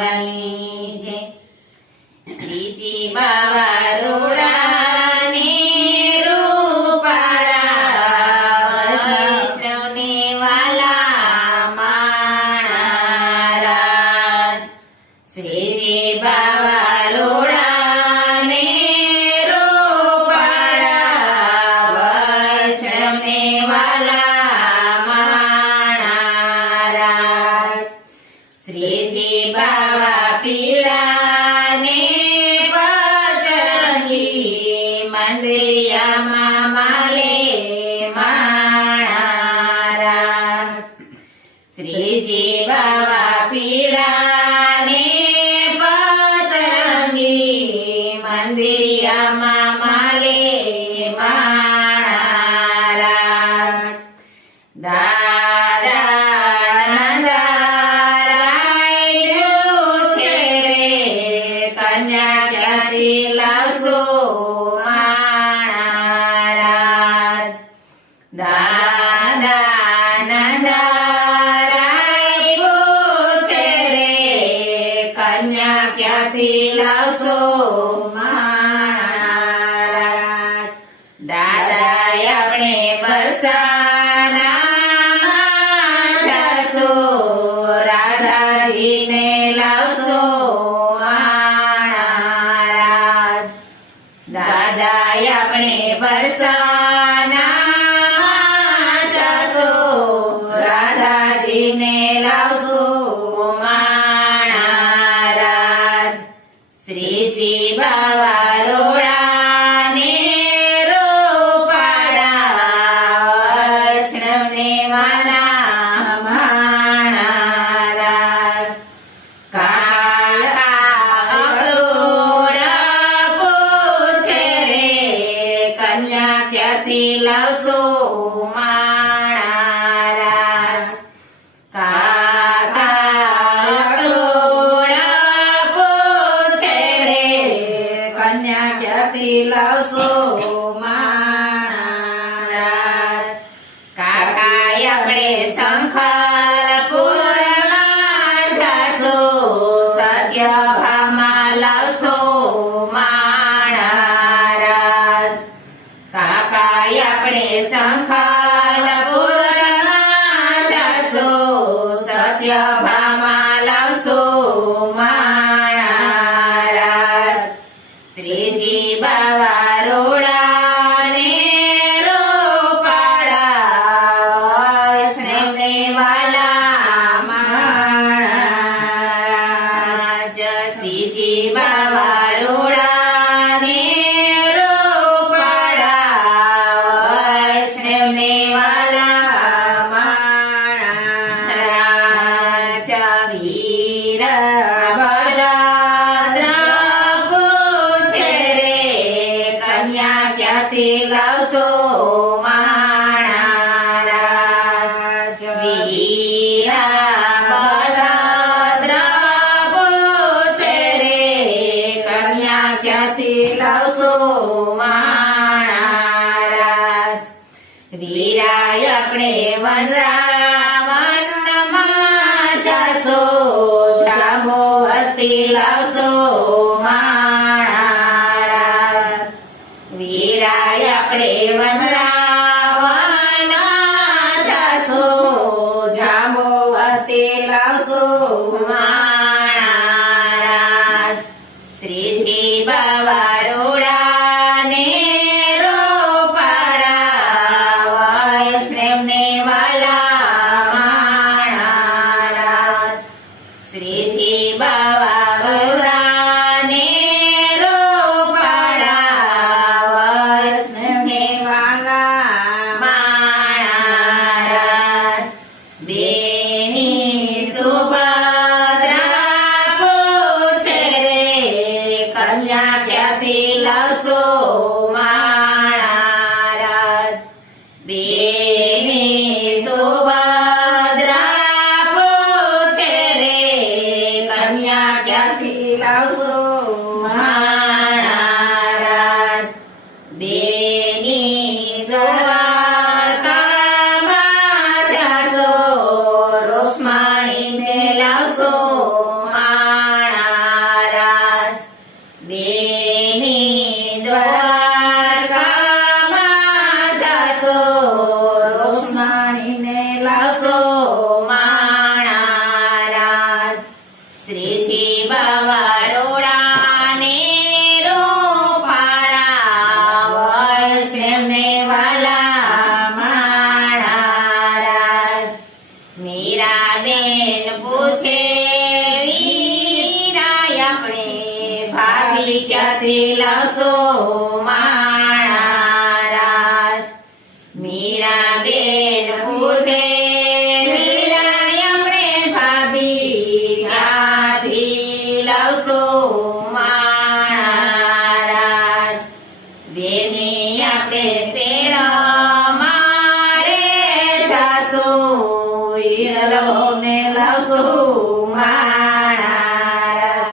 દેવની જય. શ્રીજી બાવા રોડાની રૂપાળા વૈષ્ણવને વાલા માણારાજ. શ્રીજી બાવા રોડાને રૂપાળા વૈષ્ણવને વાલા માણારાજ. શ્રીજી બાવા પીળાને પચરંગી મંદિયામાં માલે માણારાજ. શ્રીજી બાવા પીળાને પચરંગી મંદિયામાં માલે માણારાજ. કન્યા ક્યાંથી લાવશો માણારાજ. દાદા નંદારાય પૂછે રે કન્યા ક્યાંથી લાવશો માણારાજ. દાદા આપણે બરસાનામાં જશો રાધાજીને લાવશો માણારાજ. દાદા આપણે બરસાનામાં જશો રાધાજીને લાવશો માણારાજ. શ્રીજી બાવા રોડાને વૈષ્ણવને વાલા માણારાજ. કાકા અક્રૂર પૂછે રે કન્યા ક્યાંથી લાવશો માણારાજ. કાકા અક્રૂર પૂછે રે કન્યા ક્યાંથી લાવશો માણારાજ. કાકા આપણે શંખલપુરમાં જાશો સત્યભામાં લાવશો માણારાજ. કાકા આપણે શંખલપુરમાં જાશો સત્યભામાં લાવશો માણારાજ. શ્રીજી બાવા રોડાને વૈષ્ણવને વાલા માણારાજ. શ્રીજી બાવા રોડાને વૈષ્ણવને વાલા માણારાજ. વીર બળદ્ર પૂછે રે કન્યા ક્યાંથી લાવશો માણારાજ. વીરા બળદ્ર પૂછે રે કન્યા ક્યાંથી લાવશો માણારાજ. વીરાય આપણે વનરાવનમાં જાશો જાંબુવતી લાવશો માણારાજ. વીરાય આપણે વનરાવનમાં જાશો જાંબુવતી લાવશો માણારાજ. શ્રીજી બાવા રોડાને વૈષ્ણવને વાલા માણારાજ. શ્રીજી બાવા રોડાને વૈષ્ણવને વાલા માણારાજ. બેની સુભદ્રા લાવશો માણારાજ બેની દ્વારકામાં જાશો રૂક્ષ્મણીને લાવશો માણારાજ શ્રીજી બાવા રોડાને રોપાળા વૈષ્ણવને વાલા માણારાજ મીરાબેન પૂછે વીરાય આપણે ભાભી ક્યાંથી લાવશો